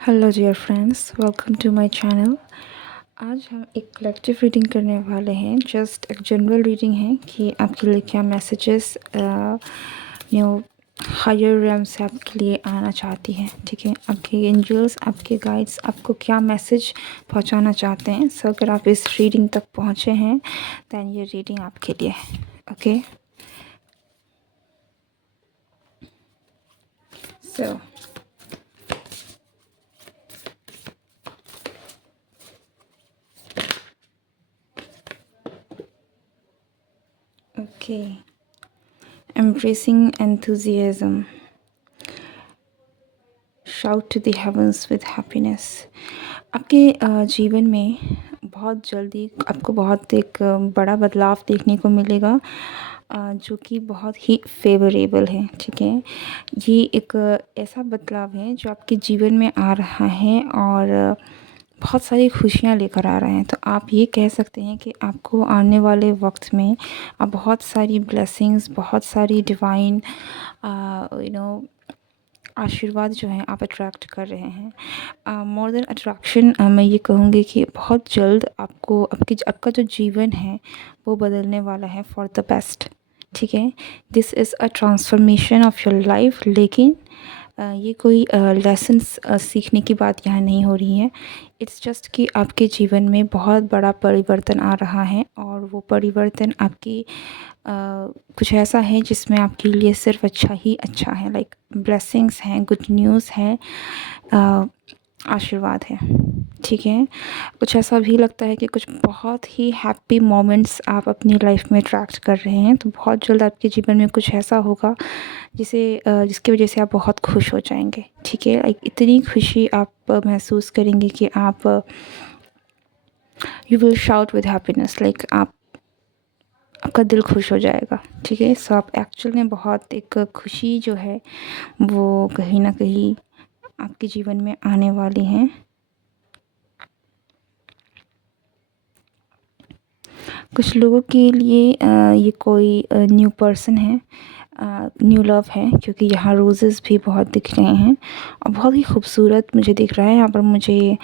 Hello dear friends, welcome to my channel. आज हम एक कलेक्टिव रीडिंग करने वाले हैं। जस्ट एक जनरल रीडिंग है कि आपके लिए क्या मैसेजेस हायर रेम से आपके लिए आना चाहती है। ठीक है, आपके एंजल्स, आपके गाइड्स आपको क्या मैसेज पहुंचाना चाहते हैं। सो अगर आप इस रीडिंग तक पहुंचे हैं दैन ये रीडिंग आपके लिए है। Okay, so okay, embracing enthusiasm, shout to the heavens with happiness। आपके जीवन में बहुत जल्दी आपको बहुत एक बड़ा बदलाव देखने को मिलेगा, जो कि बहुत ही फेवरेबल है। ठीक है, ये एक ऐसा बदलाव है जो आपके जीवन में आ रहा है और बहुत सारी खुशियाँ लेकर आ रहे हैं। तो आप ये कह सकते हैं कि आपको आने वाले वक्त में आप बहुत सारी ब्लेसिंग्स, बहुत सारी डिवाइन आशीर्वाद जो हैं आप अट्रैक्ट कर रहे हैं। मोर देन अट्रैक्शन, मैं ये कहूँगी कि बहुत जल्द आपको आपका जो जीवन है वो बदलने वाला है फॉर द बेस्ट। ठीक है, this is a transformation of your life. लेकिन ये कोई लेसन्स सीखने की बात यहाँ नहीं हो रही है। इट्स जस्ट कि आपके जीवन में बहुत बड़ा परिवर्तन आ रहा है और वो परिवर्तन आपकी कुछ ऐसा है जिसमें आपके लिए सिर्फ अच्छा ही अच्छा है। लाइक ब्लेसिंग्स हैं, गुड न्यूज़ है, आशीर्वाद है। ठीक है, कुछ ऐसा भी लगता है कि कुछ बहुत ही हैप्पी मोमेंट्स आप अपनी लाइफ में अट्रैक्ट कर रहे हैं। तो बहुत जल्द आपके जीवन में कुछ ऐसा होगा जिसकी वजह से आप बहुत खुश हो जाएंगे। ठीक है, लाइक इतनी खुशी आप महसूस करेंगे कि आप you will shout with happiness. Like आपका दिल खुश हो जाएगा। ठीक है, सो आप एक्चुअल में बहुत एक खुशी जो है वो कहीं ना कहीं आपके जीवन में आने वाली हैं। कुछ लोगों के लिए ये कोई न्यू पर्सन है, न्यू लव है, क्योंकि यहाँ रोजेज़ भी बहुत दिख रहे हैं और बहुत ही खूबसूरत मुझे दिख रहा है। यहाँ पर मुझे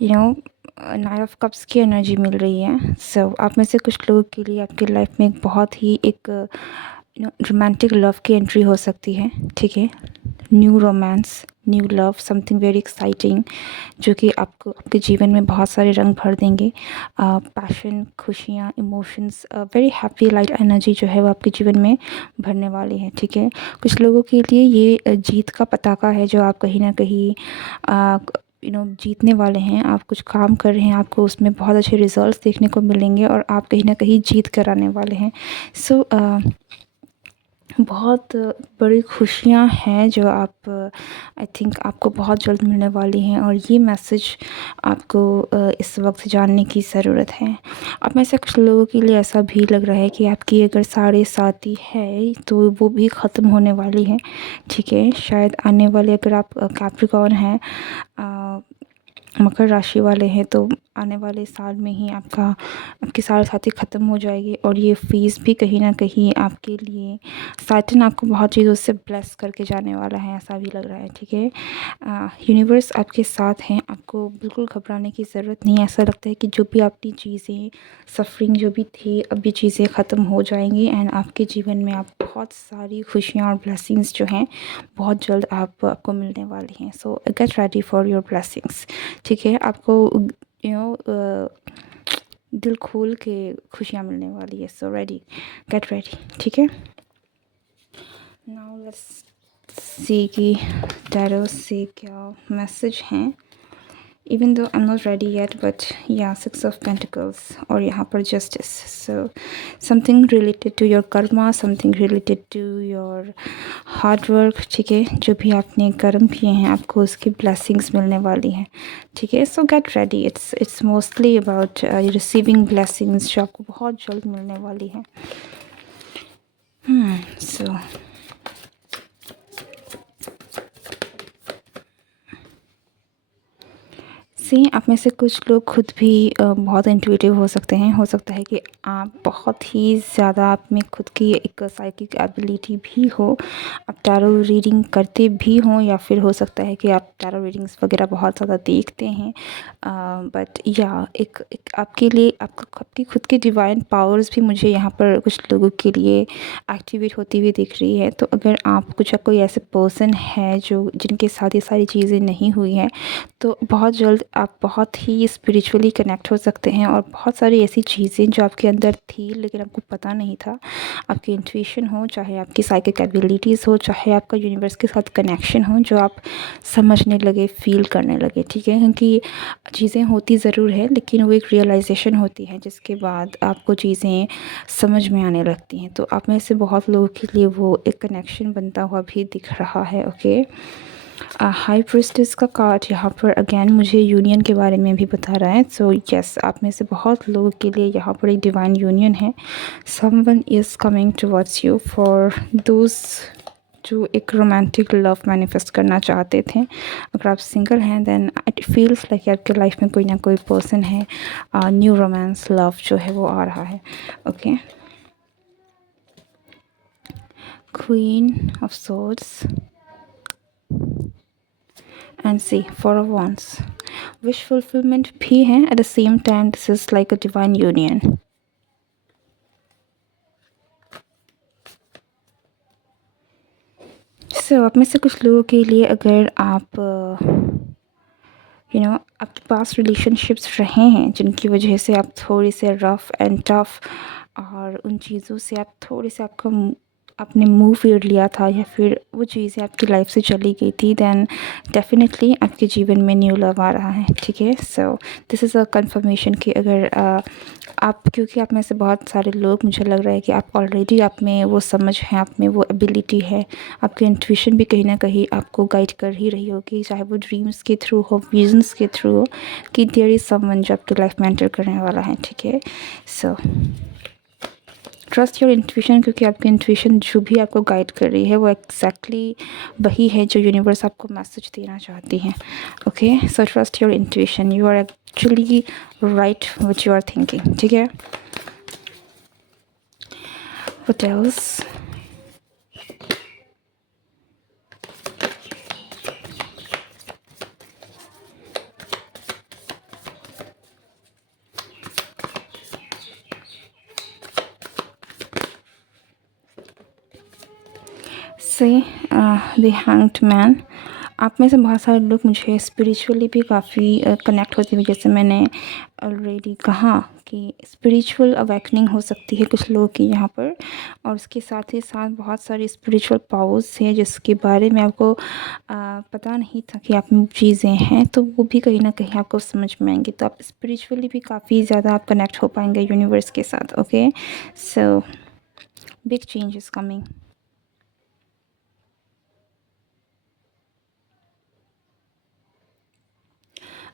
नाइन ऑफ कप्स की एनर्जी मिल रही है। सो आप में से कुछ लोगों के लिए आपकी लाइफ में एक बहुत ही एक रोमांटिक लव की एंट्री हो सकती है। ठीक है, new romance, new love, something very exciting जो कि आपको आपके जीवन में बहुत सारे रंग भर देंगे। पैशन, खुशियाँ, emotions, very happy light energy जो है वो आपके जीवन में भरने वाली है। ठीक है, कुछ लोगों के लिए ये जीत का पताका है जो आप कहीं ना कहीं जीतने वाले हैं। आप कुछ काम कर रहे हैं, आपको उसमें बहुत अच्छे रिजल्ट्स देखने को मिलेंगे और आप कहीं ना कहीं जीत कर आने वाले हैं। सो बहुत बड़ी खुशियाँ हैं जो आप आई थिंक आपको बहुत जल्द मिलने वाली हैं और ये मैसेज आपको इस वक्त जानने की ज़रूरत है। अब में से कुछ लोगों के लिए ऐसा भी लग रहा है कि आपकी अगर साढ़े साथी है तो वो भी ख़त्म होने वाली है। ठीक है, शायद आने वाले, अगर आप कैप्रिकॉर्न हैं, मकर राशि वाले हैं, तो आने वाले साल में ही आपकी साढ़े साथी ख़त्म हो जाएगी और ये फ़ीस भी कहीं ना कहीं आपके लिए सैटर्न आपको बहुत चीज़ों से ब्लेस करके जाने वाला है, ऐसा भी लग रहा है। ठीक है, यूनिवर्स आपके साथ हैं, आपको बिल्कुल घबराने की ज़रूरत नहीं है। ऐसा लगता है कि जो भी आपकी चीज़ें, सफरिंग जो भी थी, अब ये चीज़ें ख़त्म हो जाएंगी एंड आपके जीवन में आप बहुत सारी खुशियाँ और ब्लेसिंग्स जो हैं बहुत जल्द आपको मिलने वाली हैं। सो get ready for your blessings. ठीक है, आपको दिल खोल के खुशियाँ मिलने वाली है। So ready, get ready. ठीक है, नाउ लेट्स सी कि टैरो से क्या मैसेज हैं। Even though I am not ready yet, but या 6 ऑफ पेंटिकल्स और यहाँ पर justice. So something related to your karma, something related to your hard work. ठीक है, जो भी आपने कर्म किए हैं आपको उसकी ब्लेसिंग्स मिलने वाली हैं। ठीक है, सो get ready. It's mostly about receiving blessings जो आपको बहुत जल्द मिलने वाली हैं। सो सी आप में से कुछ लोग खुद भी बहुत इंट्यूटिव हो सकते हैं। हो सकता है कि आप बहुत ही ज़्यादा आप में खुद की एक साइकिक एबिलिटी भी हो, आप टैरो रीडिंग करते भी हों, या फिर हो सकता है कि आप टैरो रीडिंग्स वगैरह बहुत ज़्यादा देखते हैं। बट या एक आपके लिए आपकी खुद की डिवाइन पावर्स भी मुझे यहाँ पर कुछ लोगों के लिए एक्टिवेट होती हुई दिख रही है। तो अगर आप कुछ कोई ऐसे पर्सन है जो जिनके साथ ये सारी चीज़ें नहीं हुई हैं, तो बहुत जल्द आप बहुत ही स्पिरिचुअली कनेक्ट हो सकते हैं, और बहुत सारी ऐसी चीज़ें जो आपके अंदर थी लेकिन आपको पता नहीं था, आपकी इंट्यूशन हो, चाहे आपकी साइकिक एबिलिटीज़ हो, चाहे आपका यूनिवर्स के साथ कनेक्शन हो, जो आप समझने लगे, फ़ील करने लगे, ठीक है। क्योंकि चीज़ें होती ज़रूर है लेकिन वो एक रियलाइजेशन होती है जिसके बाद आपको चीज़ें समझ में आने लगती हैं। तो आप में से बहुत लोगों के लिए वो एक कनेक्शन बनता हुआ भी दिख रहा है। ओके, हाई प्रीस्टेस का कार्ड यहाँ पर अगेन मुझे यूनियन के बारे में भी बता रहा है। सो यस, आप में से बहुत लोगों के लिए यहाँ पर एक डिवाइन यूनियन है। Someone is coming towards you for those जो एक रोमांटिक लव मैनिफेस्ट करना चाहते थे। अगर आप सिंगल हैं देन इट फील्स लाइक आपके लाइफ में कोई ना कोई पर्सन है, न्यू रोमांस लव जो है वो आ रहा है। Okay, queen of swords and see four of wands। Wish fulfilment भी है at the same time. This is like a divine union. So आप में से कुछ लोगों के लिए अगर आप आपके पास रिलेशनशिप्स रहे हैं जिनकी वजह से आप थोड़े से रफ़ एंड टफ़, और उन चीज़ों से आप थोड़े से आपने मुँह फेर लिया था, या फिर वो चीज़ें आपकी लाइफ से चली गई थी, देन डेफिनेटली आपके जीवन में न्यू लव आ रहा है, ठीक है। So this is a confirmation कि अगर आप, क्योंकि आप में से बहुत सारे लोग, मुझे लग रहा है कि आप ऑलरेडी, आप में वो समझ है, आप में वो एबिलिटी है, आपकी इंट्यूशन भी कहीं ना कहीं आपको गाइड कर ही रही होगी, चाहे वो ड्रीम्स के थ्रू हो, विजन्स के थ्रू हो, कि देयर इज़ समवन जो आपकी लाइफ में एंटर करने वाला है, ठीक है। सो ट्रस्ट योर इंट्यूशन, क्योंकि आपकी इंट्यूशन जो भी आपको गाइड कर रही है वो एग्जैक्टली वही है जो यूनिवर्स आपको मैसेज देना चाहती है। Okay, so trust your intuition, you are actually right what you are thinking, ठीक है। What else? Say the hanged man. आप में से बहुत सारे लोग मुझे स्पिरिचुअली भी काफ़ी कनेक्ट होते हुए, जैसे मैंने ऑलरेडी कहा कि स्पिरिचुअल अवेकनिंग हो सकती है कुछ लोगों की यहाँ पर, और उसके साथ ही साथ बहुत सारी स्पिरिचुअल पावर्स हैं जिसके बारे में आपको पता नहीं था कि आप में चीज़ें हैं, तो वो भी कहीं ना कहीं आपको समझ में आएंगी। तो आप स्पिरिचुअली भी काफ़ी ज़्यादा आप कनेक्ट हो पाएंगे यूनिवर्स के साथ। Okay, so big change is coming.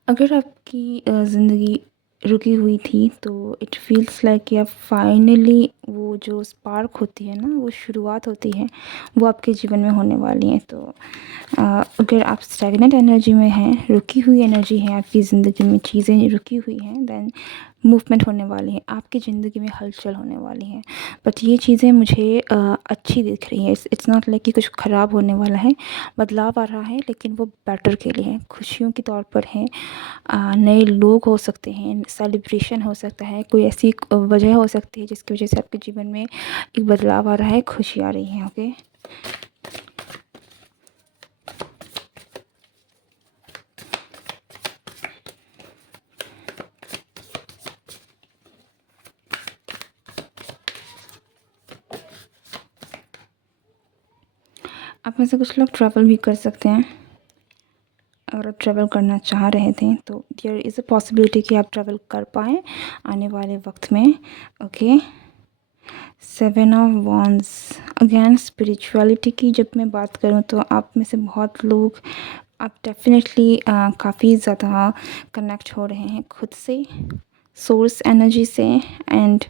अगर आपकी ज़िंदगी रुकी हुई थी तो इट फील्स लाइक कि आप फाइनली, वो जो स्पार्क होती है ना, वो शुरुआत होती है, वो आपके जीवन में होने वाली है। तो अगर आप स्टैग्नेंट एनर्जी में हैं, रुकी हुई एनर्जी है आपकी ज़िंदगी में, चीज़ें रुकी हुई हैं, देन मूवमेंट होने वाली है, आपकी ज़िंदगी में हलचल होने वाली है। बट ये चीज़ें मुझे अच्छी दिख रही है। इट्स नॉट लाइक कि कुछ ख़राब होने वाला है, बदलाव आ रहा है, लेकिन वो बेटर के लिए है, खुशियों के तौर पर है। नए लोग हो सकते हैं, सेलिब्रेशन हो सकता है, कोई ऐसी वजह हो सकती है जिसकी वजह से आपके जीवन में एक बदलाव आ रहा है, खुशी आ रही है। ओके, आप में से कुछ लोग ट्रैवल भी कर सकते हैं। अगर आप ट्रैवल करना चाह रहे थे तो देयर इज़ अ पॉसिबिलिटी कि आप ट्रैवल कर पाएँ आने वाले वक्त में। Okay, 7 of wands। Again spirituality की जब मैं बात करूँ तो आप में से बहुत लोग, आप डेफिनेटली काफ़ी ज़्यादा कनेक्ट हो रहे हैं खुद से, सोर्स एनर्जी से, एंड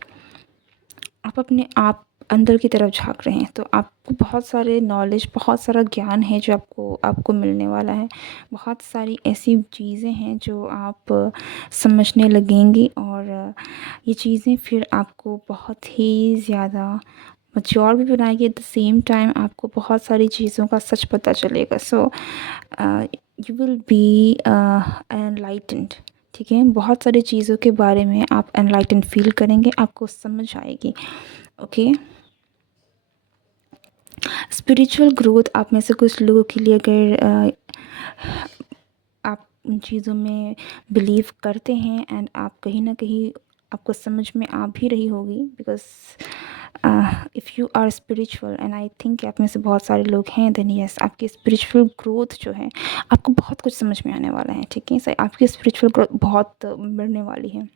आप अपने आप अंदर की तरफ झाँक रहे हैं, तो आपको बहुत सारे नॉलेज, बहुत सारा ज्ञान है जो आपको आपको मिलने वाला है। बहुत सारी ऐसी चीज़ें हैं जो आप समझने लगेंगी, और ये चीज़ें फिर आपको बहुत ही ज़्यादा मैच्योर भी बनाएगी। एट द सेम टाइम आपको बहुत सारी चीज़ों का सच पता चलेगा। So you will be enlightened. ठीक है, बहुत सारी चीज़ों के बारे में आप एनलाइटेंड फील करेंगे, आपको समझ आएगी। ओके, स्पिरिचुअल ग्रोथ आप में से कुछ लोगों के लिए, अगर आप उन चीज़ों में बिलीव करते हैं एंड आप कहीं ना कहीं आपको समझ में आ भी रही होगी, because if you are spiritual, and I think आप में से बहुत सारे लोग हैं, देन यस, आपकी स्पिरिचुअल ग्रोथ जो है, आपको बहुत कुछ समझ में आने वाला है। ठीक है, सर, आपकी स्पिरिचुअल ग्रोथ बहुत बढ़ने वाली है।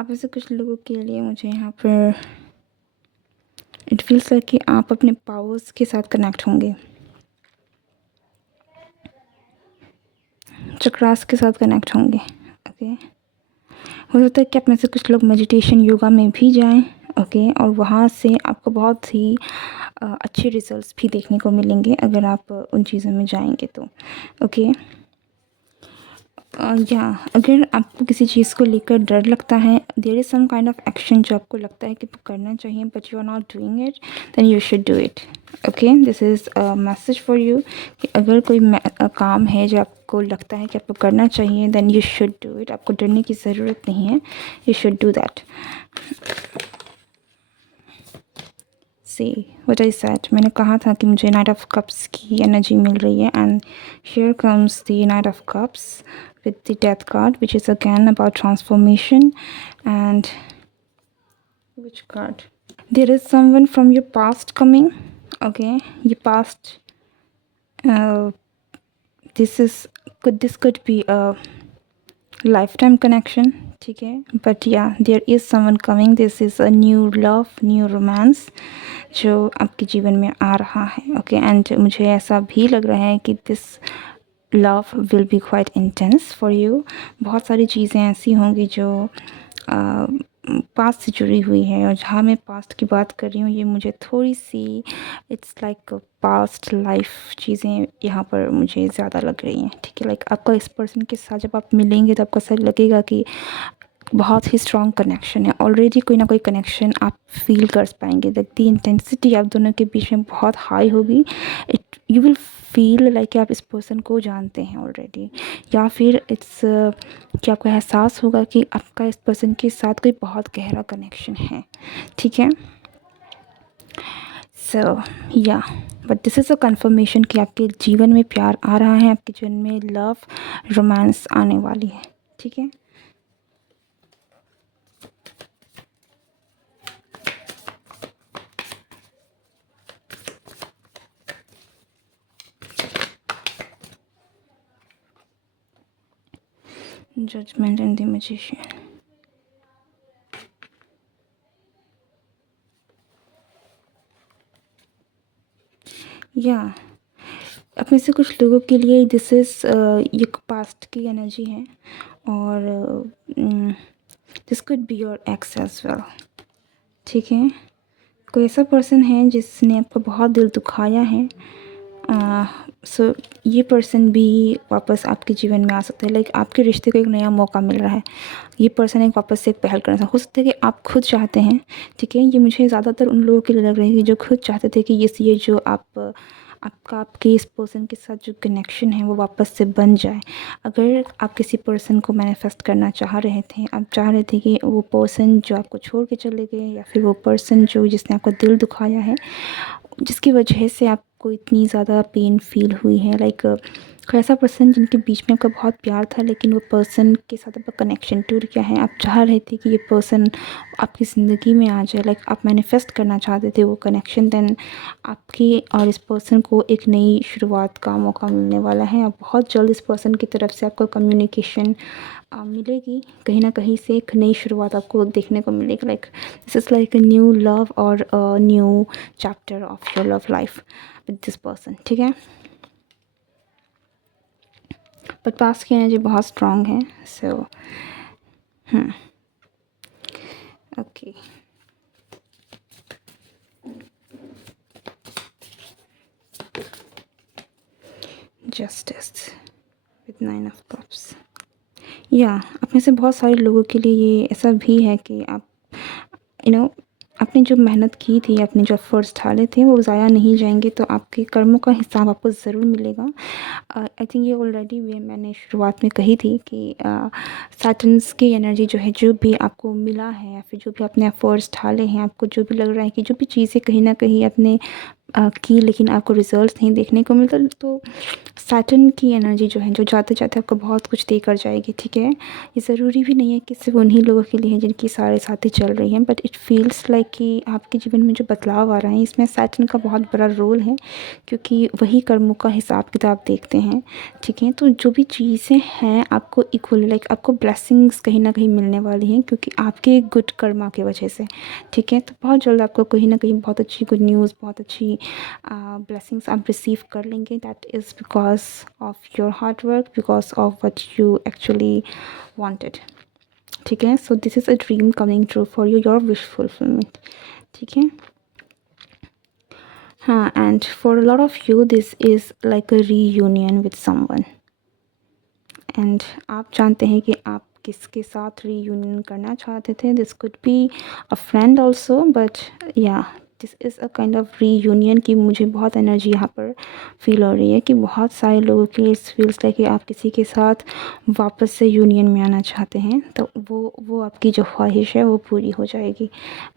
आप में से कुछ लोगों के लिए मुझे यहाँ पर इट फील्स लाइक कि आप अपने पावर्स के साथ कनेक्ट होंगे, चक्रास के साथ कनेक्ट होंगे। ओके, हो सकता है कि आप में से कुछ लोग मेडिटेशन योगा में भी जाएं। ओके, और वहाँ से आपको बहुत ही अच्छे रिजल्ट्स भी देखने को मिलेंगे अगर आप उन चीज़ों में जाएंगे तो। ओके, या अगर आपको किसी चीज़ को लेकर डर लगता है, there is some kind of action जो आपको लगता है कि करना चाहिए but you are not doing it, then you should do it. Okay, this is a message for you कि अगर कोई काम है जो आपको लगता है कि आपको करना चाहिए, then you should do it. आपको डरने की ज़रूरत नहीं है, you should do that. See what I said, मैंने कहा था कि मुझे नाइट ऑफ कप्स की एनर्जी मिल रही है, and here comes the knight of cups with the death card, which is again about transformation. And which card? There is someone from your past coming. Okay, your past, this could be a lifetime connection. ठीक है, but yeah, there is someone coming. This is a new love, new romance जो आपके जीवन में आ रहा है। Okay, and मुझे ऐसा भी लग रहा है कि this love will be quite intense for you. बहुत सारी चीज़ें ऐसी होंगी जो पास्ट से जुड़ी हुई है, और जहाँ मैं पास्ट की बात कर रही हूँ, ये मुझे थोड़ी see it's like past life चीज़ें यहाँ पर मुझे ज़्यादा लग रही हैं। ठीक है, लाइक आपका इस पर्सन के साथ जब आप मिलेंगे तो आपको ऐसा लगेगा कि बहुत ही स्ट्रॉन्ग कनेक्शन है, ऑलरेडी कोई ना कोई कनेक्शन आप फील कर पाएंगे। द इंटेंसिटी आप दोनों के बीच में बहुत हाई होगी। It you will feel like कि आप इस पर्सन को जानते हैं ऑलरेडी, या फिर इट्स कि आपको एहसास होगा कि आपका इस पर्सन के साथ कोई बहुत गहरा कनेक्शन है। ठीक है, सो या, but this is a conformation कि आपके जीवन में प्यार आ रहा है, आपके जीवन में लव, रोमांस आने वाली है। ठीक है, Judgment and the Magician. या, अब में से कुछ लोगों के लिए दिस इज़ ये पास्ट की एनर्जी है, और this could be your ex as well. ठीक है, कोई ऐसा पर्सन है जिसने आपको बहुत दिल दुखाया है, सो ये पर्सन भी वापस आपके जीवन में आ सकता है। लाइक आपके रिश्ते को एक नया मौका मिल रहा है, ये पर्सन एक वापस से एक पहल करना हो सकता है कि आप खुद चाहते हैं। ठीक है, ये मुझे ज़्यादातर उन लोगों के लिए लग रहा है कि जो खुद चाहते थे कि ये जो आपके इस पर्सन के साथ जो कनेक्शन है वो वापस से बन जाए। अगर आप किसी पर्सन को मैनिफेस्ट करना चाह रहे थे, आप चाह रहे थे कि वो पर्सन जो आपको छोड़ के चले गए, या फिर वो पर्सन जो जिसने आपका दिल दुखाया है, जिसकी वजह से आपको इतनी ज़्यादा पेन फील हुई है, लाइक कोई ऐसा पर्सन जिनके बीच में आपका बहुत प्यार था, लेकिन वो पर्सन के साथ आपका कनेक्शन टूट गया है। आप चाह रहे थे कि ये पर्सन आपकी ज़िंदगी में आ जाए, लाइक आप मैनिफेस्ट करना चाहते थे वो कनेक्शन। देन आपकी और इस पर्सन को एक नई शुरुआत का मौका मिलने वाला है, और बहुत जल्द इस पर्सन की तरफ से आपको कम्युनिकेशन मिलेगी, कहीं ना कहीं से एक नई शुरुआत आपको देखने को मिलेगी। Like this is like a new love और new chapter of your love life with this person. ठीक है, बट पास्ट की एनर्जी बहुत स्ट्रॉन्ग है। So okay, justice with 9 of cups. या आप में से बहुत सारे लोगों के लिए ये ऐसा भी है कि आप यू नो आपने जो मेहनत की थी, आपने जो एफर्ट्स डाले थे वो ज़ाया नहीं जाएंगे, तो आपके कर्मों का हिसाब आपको ज़रूर मिलेगा। आई थिंक ये ऑलरेडी मैंने शुरुआत में कही थी कि सैटर्न्स की एनर्जी जो है, जो भी आपको मिला है या फिर जो भी आपने एफर्ट्स डाले हैं, आपको जो भी लग रहा है कि जो भी चीज़ें कहीं ना कहीं आपने की लेकिन आपको रिजल्ट्स नहीं देखने को मिलता, तो सैटर्न की एनर्जी जो है जो जाते जाते आपको बहुत कुछ देकर जाएगी। ठीक है, ये ज़रूरी भी नहीं है कि सिर्फ उन्हीं लोगों के लिए है जिनकी सारे साथी चल रही हैं, बट इट फील्स लाइक कि आपके जीवन में जो बदलाव आ रहा है इसमें सैटर्न का बहुत बड़ा रोल है, क्योंकि वही कर्मों का हिसाब किताब देखते हैं। ठीक है, तो जो भी चीज़ें हैं आपको इक्वल लाइक आपको ब्लेसिंग्स कहीं ना कहीं मिलने वाली हैं, क्योंकि आपके गुड कर्मा की वजह से। ठीक है, तो बहुत जल्द आपको कहीं ना कहीं बहुत अच्छी गुड न्यूज़, बहुत अच्छी blessings आप रिसीव कर लेंगे। That is because of your hard work, because of what you actually wanted. ठीक है, so this is a dream coming true for you, your wish fulfilment. ठीक है, हाँ, and for a lot of you this is like a reunion with someone, and आप जानते हैं कि आप किसके साथ रीयूनियन करना चाहते थे। This could be a friend also, but या this is a kind of reunion की मुझे बहुत एनर्जी यहाँ पर फील हो रही है कि बहुत सारे लोगों के लिए फील्स लाइक कि आप किसी के साथ वापस से यूनियन में आना चाहते हैं, तो वो आपकी जो ख्वाहिश है वो पूरी हो जाएगी।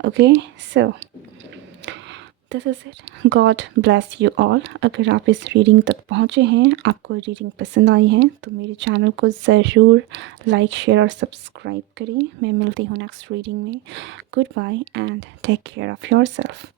Okay, so this is it. God bless you all. अगर आप इस रीडिंग तक पहुँचे हैं, आपको रीडिंग पसंद आई है, तो मेरे चैनल को ज़रूर लाइक, शेयर और सब्सक्राइब करें। मैं मिलती हूँ नेक्स्ट रीडिंग में। Good bye and take care of your self.